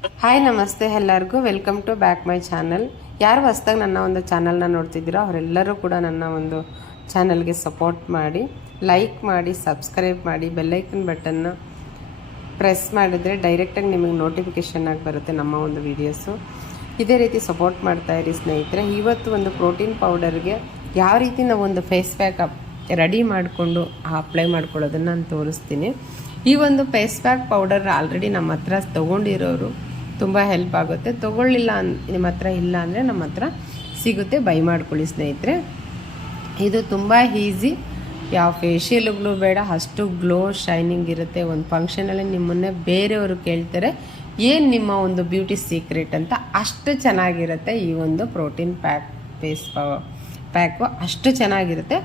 Hi ನಮಸ್ತೆ ಎಲ್ಲರಿಗೂ welcome to back my channel. ಯಾರು ಹೊಸ್ದಾಗಿ ನನ್ನ ಒಂದು ಚಾನಲ್ನ ನೋಡ್ತಿದ್ದೀರೋ ಅವರೆಲ್ಲರೂ ಕೂಡ ನನ್ನ ಒಂದು ಚಾನಲ್ಗೆ ಸಪೋರ್ಟ್ ಮಾಡಿ, ಲೈಕ್ ಮಾಡಿ, ಸಬ್ಸ್ಕ್ರೈಬ್ ಮಾಡಿ, ಬೆಲ್ಲೈಕನ್ ಬಟನ್ನ ಪ್ರೆಸ್ ಮಾಡಿದರೆ ಡೈರೆಕ್ಟಾಗಿ ನಿಮಗೆ ನೋಟಿಫಿಕೇಷನ್ ಆಗಿ ಬರುತ್ತೆ ನಮ್ಮ ಒಂದು ವೀಡಿಯೋಸು. ಇದೇ ರೀತಿ ಸಪೋರ್ಟ್ ಮಾಡ್ತಾಯಿರಿ ಸ್ನೇಹಿತರೆ. ಇವತ್ತು ಒಂದು ಪ್ರೋಟೀನ್ ಪೌಡರ್ಗೆ ಯಾವ ರೀತಿ ನಾವು ಒಂದು ಫೇಸ್ ಪ್ಯಾಕ್ ರೆಡಿ ಮಾಡಿಕೊಂಡು ಅಪ್ಲೈ ಮಾಡ್ಕೊಳ್ಳೋದನ್ನು ನಾನು ತೋರಿಸ್ತೀನಿ. ಈ ಒಂದು ಫೇಸ್ ಪ್ಯಾಕ್ ಪೌಡರ್ ಆಲ್ರೆಡಿ ನಮ್ಮ ಹತ್ರ ತೊಗೊಂಡಿರೋರು ತುಂಬ ಹೆಲ್ಪ್ ಆಗುತ್ತೆ. ತೊಗೊಳ್ಳಿಲ್ಲ ನಿಮ್ಮ ಹತ್ರ ಇಲ್ಲ ಅಂದರೆ ನಮ್ಮ ಹತ್ರ ಸಿಗುತ್ತೆ, ಬೈ ಮಾಡ್ಕೊಳ್ಳಿ ಸ್ನೇಹಿತರೆ. ಇದು ತುಂಬ ಈಸಿ, ಯಾವ ಫೇಶಿಯಲ್ಗಳು ಬೇಡ, ಅಷ್ಟು ಗ್ಲೋ ಶೈನಿಂಗ್ ಇರುತ್ತೆ. ಒಂದು ಫಂಕ್ಷನಲ್ಲಿ ನಿಮ್ಮನ್ನೇ ಬೇರೆಯವರು ಕೇಳ್ತಾರೆ ಏನು ನಿಮ್ಮ ಒಂದು ಬ್ಯೂಟಿ ಸೀಕ್ರೆಟ್ ಅಂತ, ಅಷ್ಟು ಚೆನ್ನಾಗಿರುತ್ತೆ ಈ ಒಂದು ಪ್ರೋಟೀನ್ ಫೇಸ್ ಪ್ಯಾಕು, ಅಷ್ಟು ಚೆನ್ನಾಗಿರುತ್ತೆ.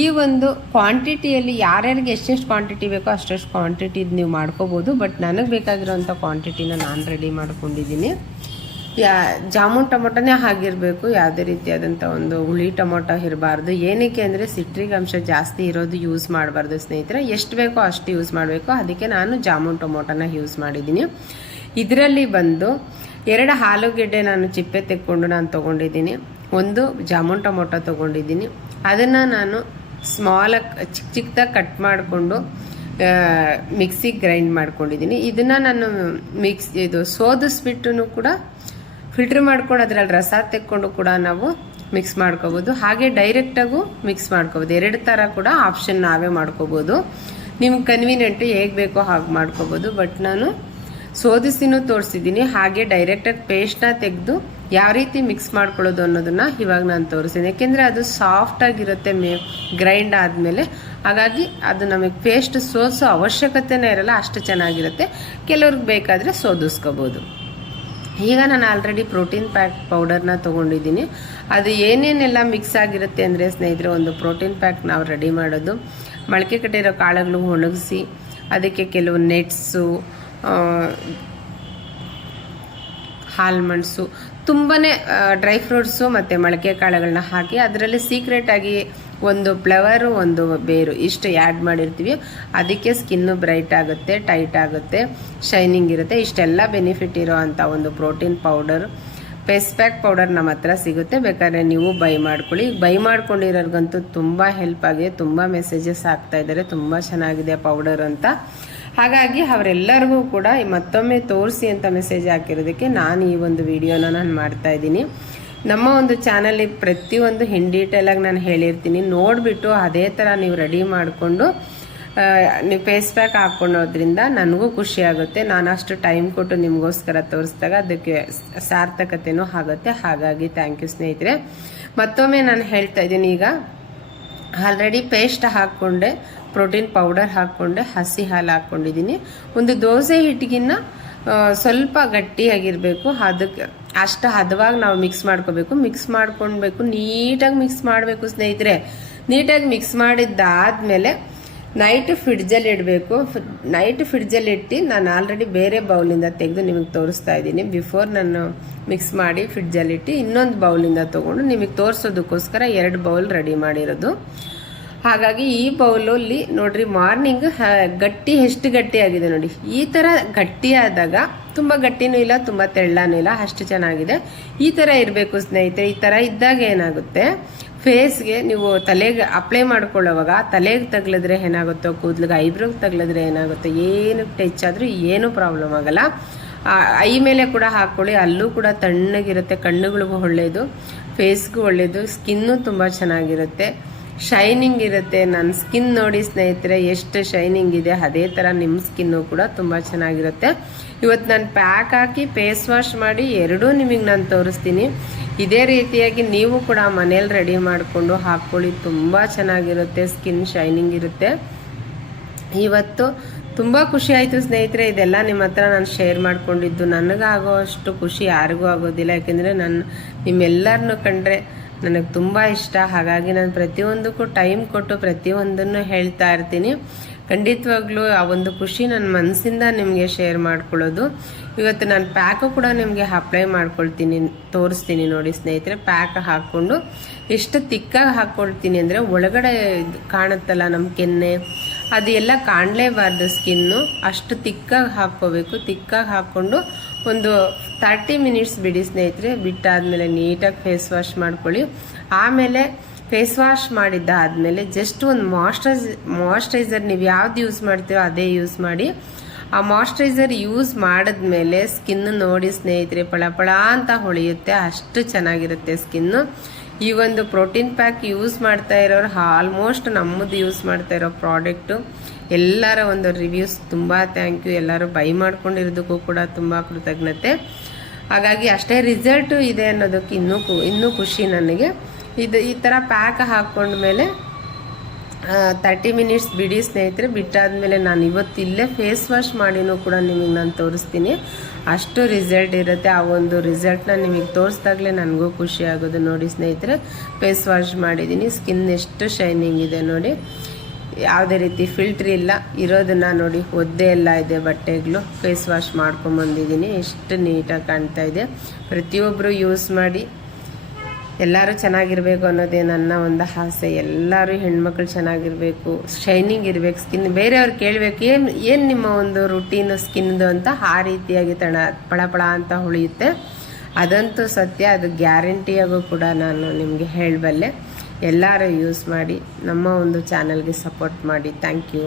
ಈ ಒಂದು ಕ್ವಾಂಟಿಟಿಯಲ್ಲಿ ಯಾರ್ಯಾರಿಗೆ ಎಷ್ಟೆಷ್ಟು ಕ್ವಾಂಟಿಟಿ ಬೇಕೋ ಅಷ್ಟೆಷ್ಟು ಕ್ವಾಂಟಿಟಿ ನೀವು ಮಾಡ್ಕೋಬೋದು. ಬಟ್ ನನಗೆ ಬೇಕಾಗಿರೋಂಥ ಕ್ವಾಂಟಿಟಿನ ನಾನು ರೆಡಿ ಮಾಡ್ಕೊಂಡಿದ್ದೀನಿ. ಜಾಮೂನ್ ಟೊಮೊಟೊನೇ ಆಗಿರಬೇಕು, ಯಾವುದೇ ರೀತಿಯಾದಂಥ ಒಂದು ಹುಳಿ ಟೊಮೊಟೊ ಇರಬಾರ್ದು. ಏನಕ್ಕೆ ಅಂದರೆ ಸಿಟ್ರಿಕ್ ಅಂಶ ಜಾಸ್ತಿ ಇರೋದು ಯೂಸ್ ಮಾಡಬಾರ್ದು ಸ್ನೇಹಿತರೆ. ಎಷ್ಟು ಬೇಕೋ ಅಷ್ಟು ಯೂಸ್ ಮಾಡಬೇಕು. ಅದಕ್ಕೆ ನಾನು ಜಾಮೂನ್ ಟೊಮೊಟೊನ ಯೂಸ್ ಮಾಡಿದ್ದೀನಿ. ಇದರಲ್ಲಿ ಬಂದು 2 ಆಲೂಗೆಡ್ಡೆ ನಾನು ಚಿಪ್ಪೆ ತೆಕ್ಕೊಂಡು ನಾನು ತೊಗೊಂಡಿದ್ದೀನಿ. ಒಂದು ಜಾಮೂನ್ ಟೊಮೊಟೊ ತೊಗೊಂಡಿದ್ದೀನಿ. ಅದನ್ನು ನಾನು ಸ್ಮಾಲಾಗಿ ಚಿಕ್ಕದಾಗಿ ಕಟ್ ಮಾಡಿಕೊಂಡು ಮಿಕ್ಸಿಗೆ ಗ್ರೈಂಡ್ ಮಾಡ್ಕೊಂಡಿದ್ದೀನಿ. ಇದನ್ನು ನಾನು ಇದು ಸೋದಿಸ್ಬಿಟ್ಟು ಕೂಡ ಫಿಲ್ಟ್ರ್ ಮಾಡ್ಕೊಂಡು ಅದರಲ್ಲಿ ರಸ ತೆಕ್ಕೊಂಡು ಕೂಡ ನಾವು ಮಿಕ್ಸ್ ಮಾಡ್ಕೋಬೋದು. ಹಾಗೆ ಡೈರೆಕ್ಟಾಗೂ ಮಿಕ್ಸ್ ಮಾಡ್ಕೋಬೋದು. 2 ಥರ ಕೂಡ ಆಪ್ಷನ್ ನಾವೇ ಮಾಡ್ಕೋಬೋದು. ನಿಮ್ಗೆ ಕನ್ವೀನಿಯೆಂಟು ಹೇಗೆ ಬೇಕೋ ಹಾಗೆ ಮಾಡ್ಕೋಬೋದು. ಬಟ್ ನಾನು ಸೋದಿಸಿನೂ ತೋರಿಸಿದ್ದೀನಿ. ಹಾಗೆ ಡೈರೆಕ್ಟಾಗಿ ಪೇಸ್ಟ್ನ ತೆಗೆದು ಯಾವ ರೀತಿ ಮಿಕ್ಸ್ ಮಾಡ್ಕೊಳ್ಳೋದು ಅನ್ನೋದನ್ನು ಇವಾಗ ನಾನು ತೋರಿಸ್ತೀನಿ. ಯಾಕೆಂದರೆ ಅದು ಸಾಫ್ಟಾಗಿರುತ್ತೆ ಗ್ರೈಂಡ್ ಆದಮೇಲೆ. ಹಾಗಾಗಿ ಅದು ನಮಗೆ ಪೇಸ್ಟ್ ಸೋಸೋ ಅವಶ್ಯಕತೆನೇ ಇರಲ್ಲ, ಅಷ್ಟು ಚೆನ್ನಾಗಿರುತ್ತೆ. ಕೆಲವ್ರಿಗೆ ಬೇಕಾದರೆ ಸೋದಿಸ್ಕೋಬೋದು. ಈಗ ನಾನು ಆಲ್ರೆಡಿ ಪ್ರೋಟೀನ್ ಪೌಡರ್ನ ತೊಗೊಂಡಿದ್ದೀನಿ. ಅದು ಏನೇನೆಲ್ಲ ಮಿಕ್ಸ್ ಆಗಿರುತ್ತೆ ಅಂದರೆ ಸ್ನೇಹಿತರೆ, ಒಂದು ಪ್ರೋಟೀನ್ ಪ್ಯಾಕ್ ನಾವು ರೆಡಿ ಮಾಡೋದು, ಮೊಳಕೆ ಕಟ್ಟಿರೋ ಕಾಳುಗಳು ಒಣಗಿಸಿ ಅದಕ್ಕೆ ಕೆಲವು ನೆಟ್ಸು, ಆಲ್ಮಂಡ್ಸು, ತುಂಬಾ ಡ್ರೈ ಫ್ರೂಟ್ಸು ಮತ್ತು ಮೊಳಕೆ ಕಾಳುಗಳನ್ನ ಹಾಕಿ ಅದರಲ್ಲಿ ಸೀಕ್ರೆಟಾಗಿ ಒಂದು ಫ್ಲವರು, ಒಂದು ಬೇರು, ಇಷ್ಟು ಆ್ಯಡ್ ಮಾಡಿರ್ತೀವಿ. ಅದಕ್ಕೆ ಸ್ಕಿನ್ನು ಬ್ರೈಟ್ ಆಗುತ್ತೆ, ಟೈಟ್ ಆಗುತ್ತೆ, ಶೈನಿಂಗ್ ಇರುತ್ತೆ. ಇಷ್ಟೆಲ್ಲ ಬೆನಿಫಿಟ್ ಇರೋ ಅಂಥ ಒಂದು protein powder, face pack powder ನಮ್ಮ ಹತ್ರ ಸಿಗುತ್ತೆ. ಬೇಕಾದ್ರೆ ನೀವು ಬೈ ಮಾಡ್ಕೊಳ್ಳಿ. ಬೈ ಮಾಡ್ಕೊಂಡಿರೋರ್ಗಂತೂ ತುಂಬ ಹೆಲ್ಪ್ ಆಗಿದೆ. ತುಂಬ ಮೆಸೇಜಸ್ ಆಗ್ತಾ ಇದ್ದಾರೆ, ತುಂಬ ಚೆನ್ನಾಗಿದೆ ಪೌಡರ್ ಅಂತ. ಹಾಗಾಗಿ ಅವರೆಲ್ಲರಿಗೂ ಕೂಡ ಮತ್ತೊಮ್ಮೆ ತೋರಿಸಿ ಅಂತ ಮೆಸೇಜ್ ಹಾಕಿರೋದಕ್ಕೆ ನಾನು ಈ ಒಂದು ವಿಡಿಯೋನ ನಾನು ಮಾಡ್ತಾ ಇದ್ದೀನಿ. ನಮ್ಮ ಒಂದು ಚಾನಲ್ಲಿ ಪ್ರತಿಯೊಂದು ಇನ್ ಡೀಟೇಲಾಗಿ ನಾನು ಹೇಳಿರ್ತೀನಿ. ನೋಡಿಬಿಟ್ಟು ಅದೇ ಥರ ನೀವು ರೆಡಿ ಮಾಡಿಕೊಂಡು ನೀವು ಫೇಸ್ ಪ್ಯಾಕ್ ಹಾಕ್ಕೊಳ್ಳೋದ್ರಿಂದ ನನಗೂ ಖುಷಿ ಆಗುತ್ತೆ. ನಾನು ಅಷ್ಟು ಟೈಮ್ ಕೊಟ್ಟು ನಿಮಗೋಸ್ಕರ ತೋರಿಸಿದಾಗ ಅದಕ್ಕೆ ಸಾರ್ಥಕತೆಯೂ ಆಗುತ್ತೆ. ಹಾಗಾಗಿ ಥ್ಯಾಂಕ್ ಯು ಸ್ನೇಹಿತರೆ. ಮತ್ತೊಮ್ಮೆ ನಾನು ಹೇಳ್ತಾ ಇದ್ದೀನಿ, ಈಗ ಆಲ್ರೆಡಿ ಪೇಸ್ಟ್ ಹಾಕ್ಕೊಂಡೆ, ಪ್ರೋಟೀನ್ ಪೌಡರ್ ಹಾಕ್ಕೊಂಡೆ, ಹಸಿ ಹಾಲು ಹಾಕ್ಕೊಂಡಿದ್ದೀನಿ. ಒಂದು ದೋಸೆ ಹಿಟ್ಟಿಗಿನ್ನ ಸ್ವಲ್ಪ ಗಟ್ಟಿಯಾಗಿರಬೇಕು. ಅದಕ್ಕೆ ಅಷ್ಟು ಹದವಾಗಿ ನಾವು ಮಿಕ್ಸ್ ಮಾಡ್ಕೋಬೇಕು. ಮಿಕ್ಸ್ ಮಾಡ್ಕೊಳ್ಬೇಕು, ನೀಟಾಗಿ ಮಿಕ್ಸ್ ಮಾಡಬೇಕು ಸ್ನೇಹಿತರೆ. ನೀಟಾಗಿ ಮಿಕ್ಸ್ ಮಾಡಿದ್ದಾದಮೇಲೆ ನೈಟ್ ಫ್ರಿಡ್ಜಲ್ಲಿ ಇಡಬೇಕು. ನೈಟ್ ಫ್ರಿಡ್ಜಲ್ಲಿ ಇಟ್ಟು ನಾನು ಆಲ್ರೆಡಿ ಬೇರೆ ಬೌಲಿಂದ ತೆಗೆದು ನಿಮಗೆ ತೋರಿಸ್ತಾ ಇದ್ದೀನಿ. ಬಿಫೋರ್ ನಾನು ಮಿಕ್ಸ್ ಮಾಡಿ ಫ್ರಿಡ್ಜಲ್ಲಿಟ್ಟು ಇನ್ನೊಂದು ಬೌಲಿಂದ ತೊಗೊಂಡು ನಿಮಗೆ ತೋರಿಸೋದಕ್ಕೋಸ್ಕರ 2 ಬೌಲ್ ರೆಡಿ ಮಾಡಿರೋದು. ಹಾಗಾಗಿ ಈ ಬೌಲಲ್ಲಿ ನೋಡ್ರಿ, ಮಾರ್ನಿಂಗ್ ಗಟ್ಟಿ ಎಷ್ಟು ಗಟ್ಟಿಯಾಗಿದೆ ನೋಡಿ. ಈ ಥರ ಗಟ್ಟಿಯಾದಾಗ ತುಂಬ ಗಟ್ಟಿನೂ ಇಲ್ಲ, ತುಂಬ ತೆಳ್ಳನೂ ಇಲ್ಲ, ಅಷ್ಟು ಚೆನ್ನಾಗಿದೆ. ಈ ಥರ ಇರಬೇಕು ಸ್ನೇಹಿತರೆ. ಈ ಥರ ಇದ್ದಾಗ ಏನಾಗುತ್ತೆ, ಫೇಸ್ಗೆ ನೀವು ತಲೆಗೆ ಅಪ್ಲೈ ಮಾಡ್ಕೊಳ್ಳೋವಾಗ ತಲೆಗೆ ತಗ್ಲಿದ್ರೆ ಏನಾಗುತ್ತೋ, ಕೂದಲಿಗೆ ಐಬ್ರೋಗೆ ತಗ್ಲಿದ್ರೆ ಏನಾಗುತ್ತೋ, ಏನಕ್ಕೆ ಟಚ್ ಆದರೂ ಏನೂ ಪ್ರಾಬ್ಲಮ್ ಆಗಲ್ಲ. ಐ ಮೇಲೆ ಕೂಡ ಹಾಕ್ಕೊಳ್ಳಿ, ಅಲ್ಲೂ ಕೂಡ ತಣ್ಣಗಿರುತ್ತೆ. ಕಣ್ಣುಗಳಿಗೂ ಒಳ್ಳೆಯದು, ಫೇಸ್ಗೂ ಒಳ್ಳೆಯದು, ಸ್ಕಿನ್ನು ತುಂಬ ಚೆನ್ನಾಗಿರುತ್ತೆ, ಶೈನಿಂಗ್ ಇರುತ್ತೆ. ನನ್ನ ಸ್ಕಿನ್ ನೋಡಿ ಸ್ನೇಹಿತರೆ ಎಷ್ಟು ಶೈನಿಂಗ್ ಇದೆ, ಅದೇ ಥರ ನಿಮ್ಮ ಸ್ಕಿನ್ನು ಕೂಡ ತುಂಬ ಚೆನ್ನಾಗಿರುತ್ತೆ. ಇವತ್ತು ನಾನು ಪ್ಯಾಕ್ ಹಾಕಿ ಫೇಸ್ ವಾಶ್ ಮಾಡಿ ಎರಡೂ ನಿಮಗೆ ನಾನು ತೋರಿಸ್ತೀನಿ. ಇದೇ ರೀತಿಯಾಗಿ ನೀವು ಕೂಡ ಮನೇಲಿ ರೆಡಿ ಮಾಡಿಕೊಂಡು ಹಾಕ್ಕೊಳ್ಳಿ, ತುಂಬ ಚೆನ್ನಾಗಿರುತ್ತೆ, ಸ್ಕಿನ್ ಶೈನಿಂಗ್ ಇರುತ್ತೆ. ಇವತ್ತು ತುಂಬ ಖುಷಿ ಆಯಿತು ಸ್ನೇಹಿತರೆ, ಇದೆಲ್ಲ ನಿಮ್ಮ ಹತ್ರ ನಾನು ಶೇರ್ ಮಾಡ್ಕೊಂಡಿದ್ದು. ನನಗಾಗೋ ಅಷ್ಟು ಖುಷಿ ಯಾರಿಗೂ ಆಗೋದಿಲ್ಲ, ಯಾಕೆಂದರೆ ನಿಮ್ಮೆಲ್ಲರನ್ನು ಕಂಡ್ರೆ ನನಗೆ ತುಂಬ ಇಷ್ಟ. ಹಾಗಾಗಿ ನಾನು ಪ್ರತಿಯೊಂದಕ್ಕೂ ಟೈಮ್ ಕೊಟ್ಟು ಪ್ರತಿಯೊಂದನ್ನು ಹೇಳ್ತಾ ಇರ್ತೀನಿ. ಖಂಡಿತವಾಗ್ಲೂ ಆ ಒಂದು ಖುಷಿ ನನ್ನ ಮನಸ್ಸಿಂದ ನಿಮಗೆ ಶೇರ್ ಮಾಡ್ಕೊಳ್ಳೋದು. ಇವತ್ತು ನಾನು ಪ್ಯಾಕು ಕೂಡ ನಿಮಗೆ ಅಪ್ಲೈ ಮಾಡ್ಕೊಳ್ತೀನಿ, ತೋರಿಸ್ತೀನಿ ನೋಡಿ ಸ್ನೇಹಿತರೆ. ಪ್ಯಾಕ್ ಹಾಕ್ಕೊಂಡು ಎಷ್ಟು ತಿಕ್ಕಾಗಿ ಹಾಕ್ಕೊಳ್ತೀನಿ ಅಂದರೆ ಒಳಗಡೆ ಕಾಣುತ್ತಲ್ಲ ನಮ್ಮ ಕೆನ್ನೆ, ಅದು ಎಲ್ಲ ಕಾಣಲೇಬಾರ್ದು ಸ್ಕಿನ್ನು, ಅಷ್ಟು ತಿಕ್ಕಾಗಿ ಹಾಕ್ಕೋಬೇಕು. ತಿಕ್ಕಾಗಿ ಹಾಕ್ಕೊಂಡು ಒಂದು 30 ಮಿನಿಟ್ಸ್ ಬಿಡಿ ಸ್ನೇಹಿತರೆ. ಬಿಟ್ಟಾದಮೇಲೆ ನೀಟಾಗಿ ಫೇಸ್ ವಾಶ್ ಮಾಡ್ಕೊಳ್ಳಿ. ಆಮೇಲೆ ಫೇಸ್ ವಾಶ್ ಮಾಡಿದ್ದಾದಮೇಲೆ ಜಸ್ಟ್ ಒಂದು ಮಾಯ್ಶ್ಚರೈಸರ್ ನೀವು ಯಾವ್ದು ಯೂಸ್ ಮಾಡ್ತೀರೋ ಅದೇ ಯೂಸ್ ಮಾಡಿ. ಆ ಮಾಯ್ಶ್ಚರೈಸರ್ ಯೂಸ್ ಮಾಡಿದ್ಮೇಲೆ ಸ್ಕಿನ್ ನೋಡಿ ಸ್ನೇಹಿತರೆ, ಪಳಪಳ ಅಂತ ಹೊಳೆಯುತ್ತೆ, ಅಷ್ಟು ಚೆನ್ನಾಗಿರುತ್ತೆ ಸ್ಕಿನ್ನು. ಈ ಒಂದು ಪ್ರೋಟೀನ್ ಪ್ಯಾಕ್ ಯೂಸ್ ಮಾಡ್ತಾ ಇರೋರು ಆಲ್ಮೋಸ್ಟ್ ನಮ್ಮದು ಯೂಸ್ ಮಾಡ್ತಾ ಇರೋ ಪ್ರಾಡಕ್ಟು ಎಲ್ಲರ ಒಂದು ರಿವ್ಯೂಸ್ ತುಂಬ ಥ್ಯಾಂಕ್ ಯು. ಎಲ್ಲರೂ ಬೈ ಮಾಡ್ಕೊಂಡಿರೋದಕ್ಕೂ ಕೂಡ ತುಂಬ ಕೃತಜ್ಞತೆ. ಹಾಗಾಗಿ ಅಷ್ಟೇ ರಿಸಲ್ಟು ಇದೆ ಅನ್ನೋದಕ್ಕೆ ಇನ್ನೂ ಖುಷಿ ನನಗೆ. ಈ ಥರ ಪ್ಯಾಕ್ ಹಾಕ್ಕೊಂಡ್ಮೇಲೆ 30 ಮಿನಿಟ್ಸ್ ಬಿಡಿ ಸ್ನೇಹಿತರೆ. ಬಿಟ್ಟಾದಮೇಲೆ ನಾನು ಇವತ್ತು ಇಲ್ಲೇ ಫೇಸ್ ವಾಶ್ ಮಾಡಿನೂ ಕೂಡ ನಿಮಗೆ ನಾನು ತೋರಿಸ್ತೀನಿ. ಅಷ್ಟು ರಿಸಲ್ಟ್ ಇರುತ್ತೆ. ಆ ಒಂದು ರಿಸಲ್ಟ್ನ ನಿಮಗೆ ತೋರಿಸ್ದಾಗಲೇ ನನಗೂ ಖುಷಿ ಆಗೋದು. ನೋಡಿ ಸ್ನೇಹಿತರೆ, ಫೇಸ್ ವಾಶ್ ಮಾಡಿದ್ದೀನಿ, ಸ್ಕಿನ್ ಎಷ್ಟು ಶೈನಿಂಗ್ ಇದೆ ನೋಡಿ, ಯಾವುದೇ ರೀತಿ ಫಿಲ್ಟ್ರ್ ಇಲ್ಲ. ಇರೋದನ್ನು ನೋಡಿ, ಒದ್ದೆ ಎಲ್ಲ ಇದೆ ಬಟ್ಟೆಗಳು. ಫೇಸ್ ವಾಶ್ ಮಾಡ್ಕೊಂಬಂದಿದ್ದೀನಿ, ಎಷ್ಟು ನೀಟಾಗಿ ಕಾಣ್ತಾ ಇದೆ. ಪ್ರತಿಯೊಬ್ಬರು ಯೂಸ್ ಮಾಡಿ, ಎಲ್ಲರೂ ಚೆನ್ನಾಗಿರಬೇಕು ಅನ್ನೋದೇ ನನ್ನ ಒಂದು ಆಸೆ. ಎಲ್ಲರೂ ಹೆಣ್ಮಕ್ಳು ಚೆನ್ನಾಗಿರಬೇಕು, ಶೈನಿಂಗ್ ಇರಬೇಕು ಸ್ಕಿನ್. ಬೇರೆಯವ್ರು ಕೇಳಬೇಕು ಏನು ನಿಮ್ಮ ಒಂದು ರುಟೀನು ಸ್ಕಿನ್ದು ಅಂತ. ಆ ರೀತಿಯಾಗಿ ಪಳಪಳ ಅಂತ ಹೊಳೆಯುತ್ತೆ. ಅದಂತೂ ಸತ್ಯ, ಅದು ಗ್ಯಾರಂಟಿಯಾಗೂ ಕೂಡ ನಾನು ನಿಮಗೆ ಹೇಳಬಲ್ಲೆ. ಎಲ್ಲರೂ ಯೂಸ್ ಮಾಡಿ, ನಮ್ಮ ಒಂದು ಚಾನಲ್ಗೆ ಸಪೋರ್ಟ್ ಮಾಡಿ. Thank you.